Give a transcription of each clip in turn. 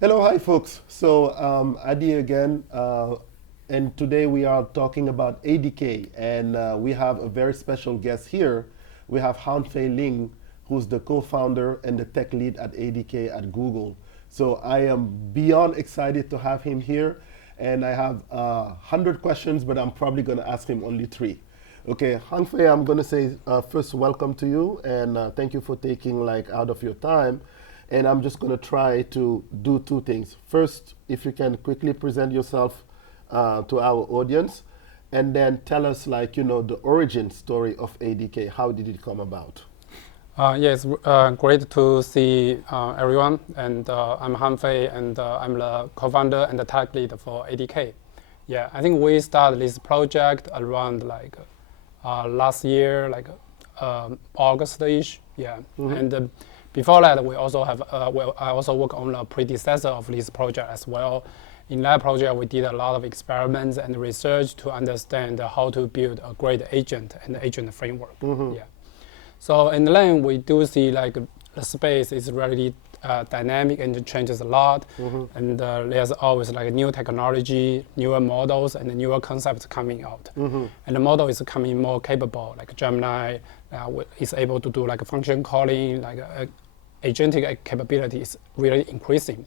Hello, hi folks. So Adi again, and today we are talking about ADK, and we have a very special guest here. We have Hangfei Lin, who's the co-founder and the tech lead at ADK at Google. So I am beyond excited to have him here, and I have 100 questions, but I'm probably going to ask him only three. Okay, Hangfei, I'm going to say first welcome to you, and thank you for taking like out of your time. And I'm just going to try to do two things. First, if you can quickly present yourself to our audience, and then tell us, like, the origin story of ADK. How did it come about? Yes, great to see everyone. And I'm Hanfei, and I'm the co-founder and the tech lead for ADK. Yeah, I think we started this project around like last year, like August-ish. Yeah, and before that, we also have I also work on a predecessor of this project as well. In that project, we did a lot of experiments and research to understand how to build a great agent and agent framework. Yeah. So in the land, we do see like the space is really dynamic and it changes a lot. And there's always like new technology, newer models, and newer concepts coming out. And the model is becoming more capable, like Gemini is able to do like function calling, like agentic capability is really increasing.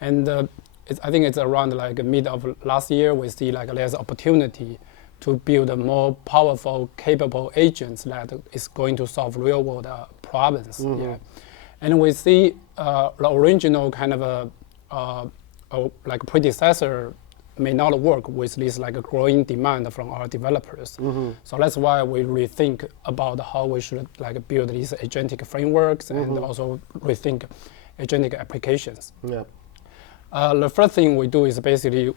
And I think it's around like mid of last year, we see like there's opportunity to build a more powerful, capable agents that is going to solve real world problems. Yeah. And we see the original kind of like predecessor may not work with this like growing demand from our developers. So that's why we rethink about how we should like build these agentic frameworks and also rethink agentic applications. Yeah. The first thing we do is basically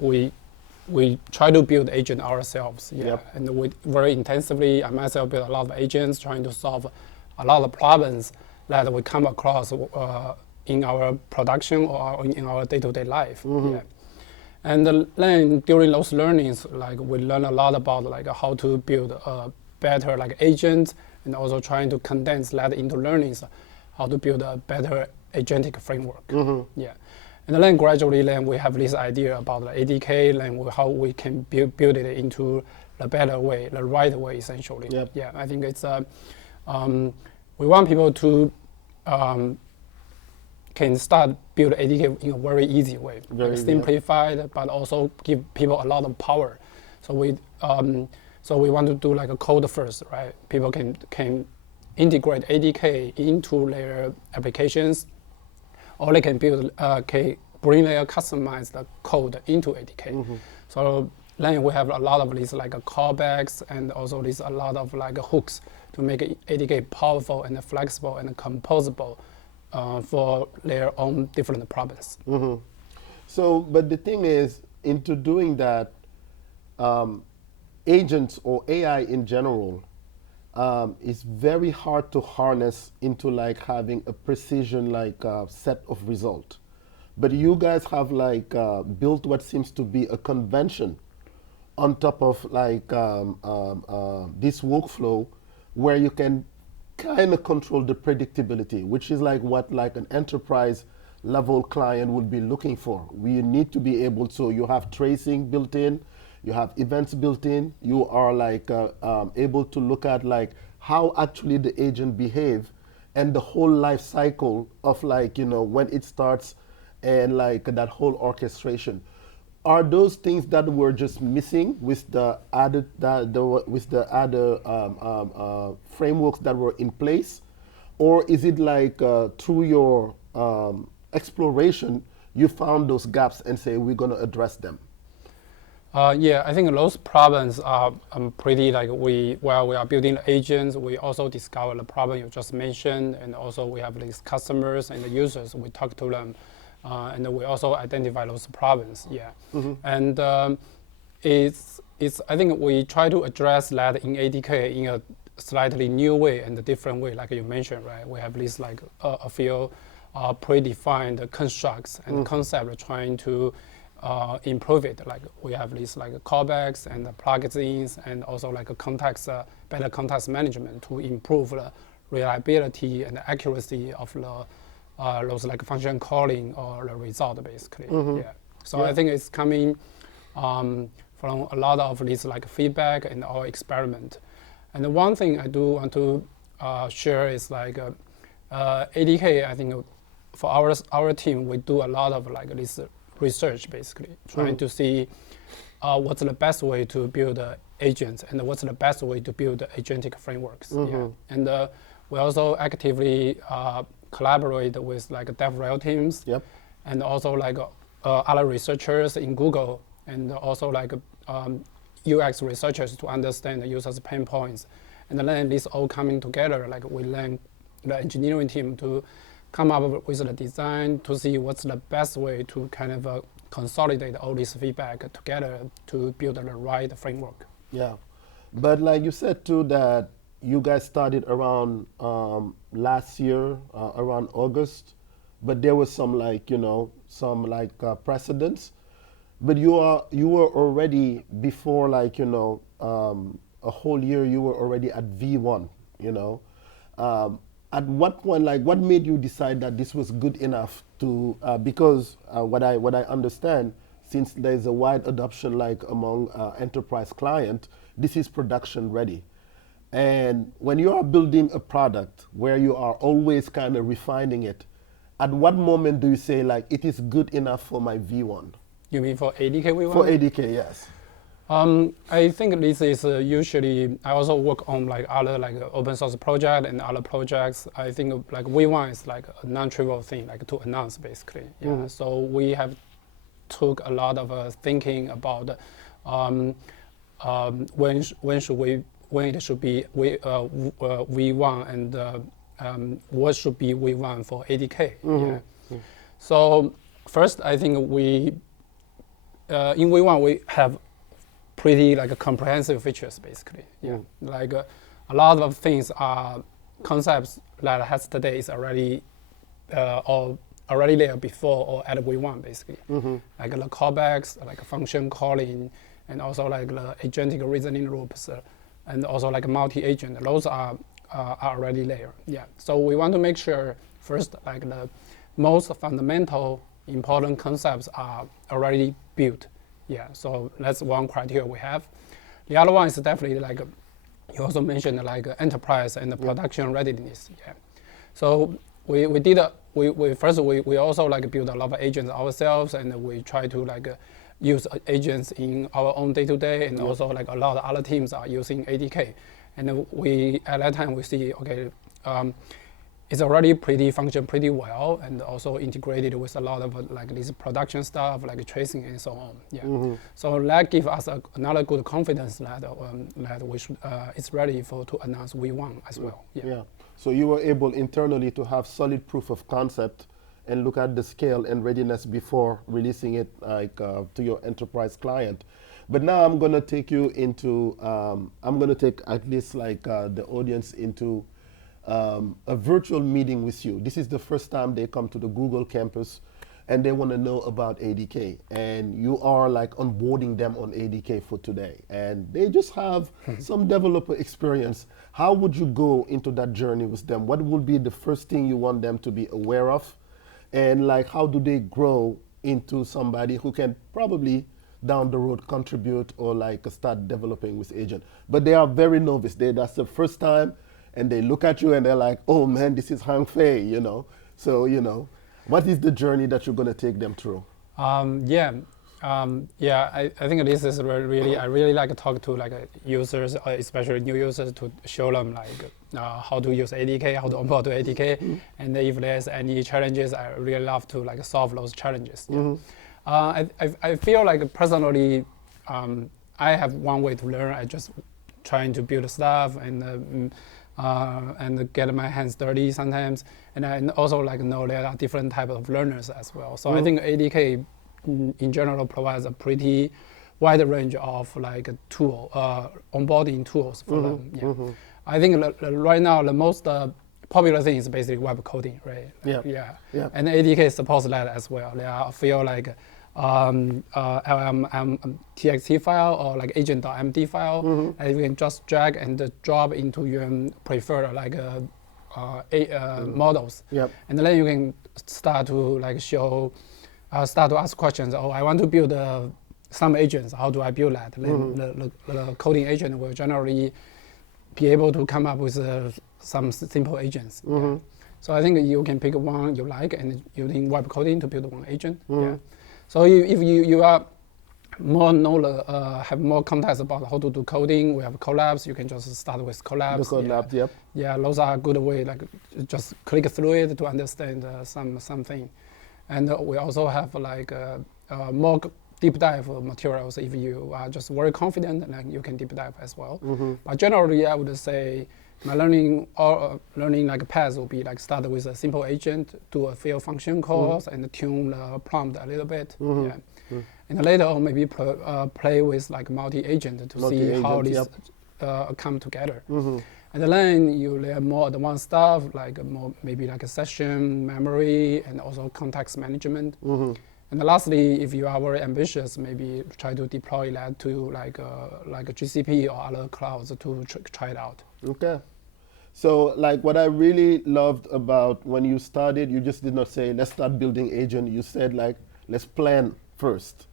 we try to build agent ourselves. Yeah. Yep. And we very intensively, I myself build a lot of agents trying to solve a lot of problems that we come across in our production or in our day-to-day life. Yeah. And then during those learnings, like we learn a lot about like how to build a better like agent, and also trying to condense that into learnings, how to build a better agentic framework. Yeah. And then gradually, then we have this idea about the ADK, then how we can build it into the better way, the right way, essentially. Yep. Yeah, I think it's we want people to can start build ADK in a very easy way, Very, like simplified, but also give people a lot of power. So we want to do like a code first, right? People can integrate ADK into their applications, or they can build bring their customized code into ADK. So then we have a lot of these like callbacks and also these a lot of like hooks to make ADK powerful and flexible and composable for their own different problems. So, but the thing is, into doing that, agents or AI in general is very hard to harness into like having a precision like set of result. But you guys have like built what seems to be a convention on top of like this workflow where you can kind of control the predictability, which is like what like an enterprise level client would be looking for. We need to be able to, you have tracing built in, you have events built in, you are like able to look at like how actually the agent behave and the whole life cycle of like, when it starts and like that whole orchestration. Are those things that were just missing with the other frameworks that were in place, or is it like through your exploration you found those gaps and say we're going to address them? Yeah, I think those problems are pretty like while we are building the agents, we also discover the problem you just mentioned, and also we have these customers and the users. We talk to them, and we also identify those problems. Yeah, and it's I think we try to address that in ADK in a slightly new way and a different way, like you mentioned, right? We have this like a few predefined constructs and concept trying to improve it. Like we have these like callbacks and plugins and also like a better context management to improve the reliability and accuracy of the those like function calling or the result basically. Yeah. So Yeah. I think it's coming from a lot of this like feedback and our experiment. And the one thing I do want to share is like ADK. I think for our team, we do a lot of like this research basically, trying to see what's the best way to build agents and what's the best way to build agentic frameworks. Yeah. And we also actively collaborate with like DevRel teams, and also like other researchers in Google, and also like UX researchers to understand the users' pain points. And then this all coming together, like we learn the engineering team to come up with the design to see what's the best way to kind of consolidate all this feedback together to build the right framework. Yeah, but like you said too, that you guys started around last year, around August, but there was some like some like precedents. But you were already before like a whole year. You were already at V1. At what point, like, what made you decide that this was good enough to? Because what I understand, since there's a wide adoption like among enterprise client, this is production ready. And when you are building a product where you are always kind of refining it, at what moment do you say like it is good enough for my V1? You mean for ADK V1? For ADK, yes. I think this is usually, I also work on like other like open source project and other projects. I think like V1 is like a non-trivial thing like to announce basically. Yeah. So we have took a lot of thinking about when it should be V1 and what should be V1 for ADK. Yeah. So first, I think we in V1 we have pretty like comprehensive features basically. Yeah, like a lot of things are concepts that has today is already or already there before or at V1 basically. Like the callbacks, like function calling, and also like the agentic reasoning loops, and also like multi-agent. Those are already there. Yeah. So we want to make sure first like the most fundamental important concepts are already built. Yeah, so that's one criteria we have. The other one is definitely like you also mentioned like enterprise and the production readiness. Yeah, so we also like build a lot of agents ourselves, and we try to like use agents in our own day-to-day, and also like a lot of other teams are using ADK, and we at that time we see okay. It's already function pretty well, and also integrated with a lot of like this production stuff, like tracing and so on. Yeah. So that gives us another good confidence that that we should it's ready to announce V1 as well. Yeah. So you were able internally to have solid proof of concept and look at the scale and readiness before releasing it like to your enterprise client. But now I'm gonna take you into I'm gonna take at least like the audience into a virtual meeting with you. This is the first time they come to the Google campus and they want to know about ADK, and you are like onboarding them on ADK for today, and they just have some developer experience. How would you go into that journey with them? What would be the first thing you want them to be aware of, and like how do they grow into somebody who can probably down the road contribute or like start developing with agent? But they are very novice. That's the first time, and they look at you and they're like, oh man, this is Hangfei, So, what is the journey that you're going to take them through? I think this is really, I really like to talk to like users, especially new users, to show them like how to use ADK, how to onboard to ADK, and if there's any challenges, I really love to like solve those challenges. I feel like personally, I have one way to learn. I just trying to build stuff and get my hands dirty sometimes, and I also like know there are different types of learners as well. So I think ADK in general provides a pretty wide range of like onboarding tools for them. Yeah. I think right now the most popular thing is basically web coding, right? And ADK supports that as well. There are a few like txt file or like agent.md file, and you can just drag and drop into your preferred like models, and then you can start to like start to ask questions. Oh, I want to build some agents. How do I build that? Then the coding agent will generally be able to come up with some simple agents. Yeah. So I think you can pick one you like and using web coding to build one agent. Yeah. So if you are more have more context about how to do coding, we have collabs. You can just start with collabs. The collab, yep. Yeah, those are a good way. Like just click through it to understand something. And we also have like more deep dive materials. If you are just very confident, then you can deep dive as well. But generally, I would say my learning like path will be like start with a simple agent, do a few function calls, and tune the prompt a little bit. Yeah. And later on, maybe play with like multi-agent to see how this come together. And then you learn more advanced stuff, like maybe like a session memory and also context management. And lastly, if you are very ambitious, maybe try to deploy that to like a GCP or other clouds to try it out. Okay. So like what I really loved about when you started, you just did not say, let's start building agent. You said like, let's plan first.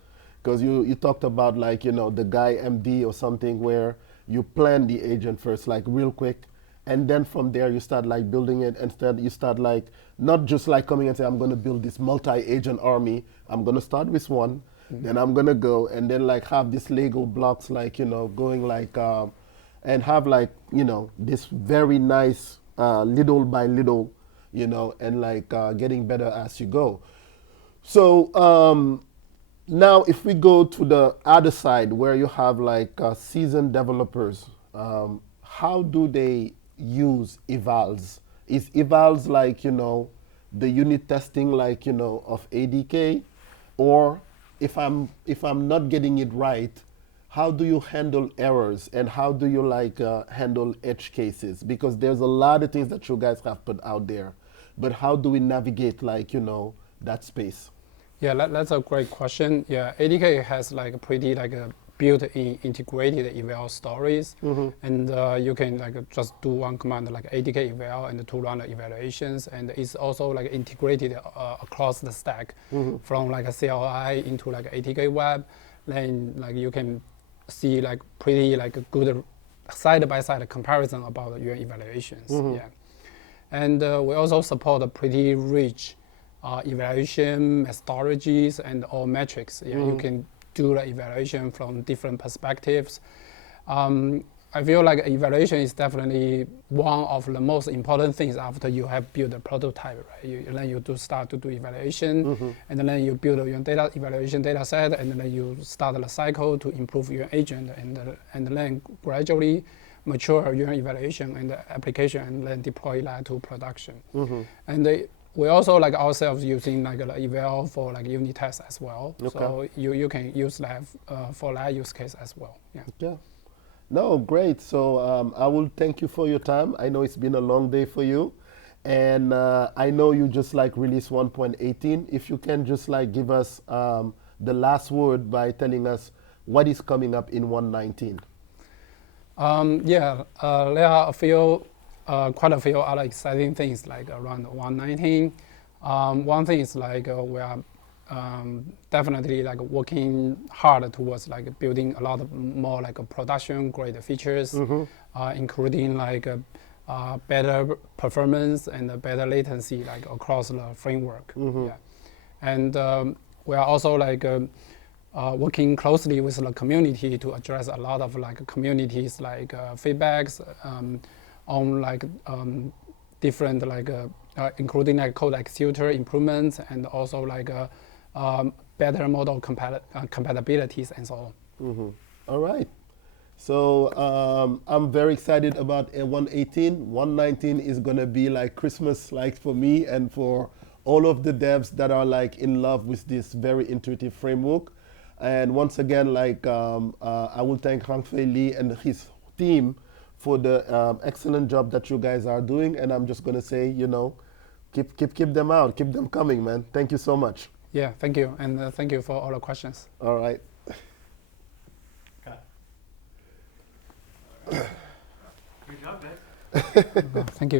Because you talked about like, the guy MD or something where you plan the agent first, like real quick. And then from there you start like building it. Instead you start like, not just like coming and say, I'm going to build this multi-agent army. I'm going to start with one, then I'm going to go and then like have this Lego blocks, like, going like, and have like, this very nice little by little, and like getting better as you go. So now if we go to the other side where you have like seasoned developers, how do they use evals? Is evals like, the unit testing like, of ADK? Or if I'm not getting it right, how do you handle errors and how do you like handle edge cases? Because there's a lot of things that you guys have put out there, but how do we navigate like, that space? Yeah, that's a great question. Yeah, ADK has like a pretty like a built-in integrated eval stories, and you can like just do one command like ADK eval and to run the evaluations, and it's also like integrated across the stack from like a CLI into like ADK web. Then like you can see like pretty like a good side-by-side comparison about your evaluations. Yeah, and we also support a pretty rich evaluation methodologies and all metrics. Yeah, you can do the evaluation from different perspectives. I feel like evaluation is definitely one of the most important things after you have built a prototype, right? Then you start to do evaluation, and then you build your evaluation data set, and then you start the cycle to improve your agent, and then gradually mature your evaluation and the application, and then deploy that to production. And we also like ourselves using like the eval for like unit tests as well. Okay. So you can use that for that use case as well. Yeah. Yeah. No, great. So I will thank you for your time. I know it's been a long day for you. And I know you just like released 1.18. If you can just like give us the last word by telling us what is coming up in 1.19. Yeah, there are quite a few other exciting things like around 1.19. One thing is like we are definitely like working hard towards like building a lot of more like production grade features, including like better performance and better latency like across the framework. Yeah. And we are also like working closely with the community to address a lot of like communities like feedbacks on like different like including like code executor improvements and also like better model compatibilities and so on. All right. So I'm very excited about 1.18. 1.19 is gonna be like Christmas, like for me and for all of the devs that are like in love with this very intuitive framework. And once again, like I will thank Hangfei Lin and his team for the excellent job that you guys are doing. And I'm just gonna say, keep them out, keep them coming, man. Thank you so much. Yeah, thank you, and thank you for all the questions. All right. Good job, guys. Thank you.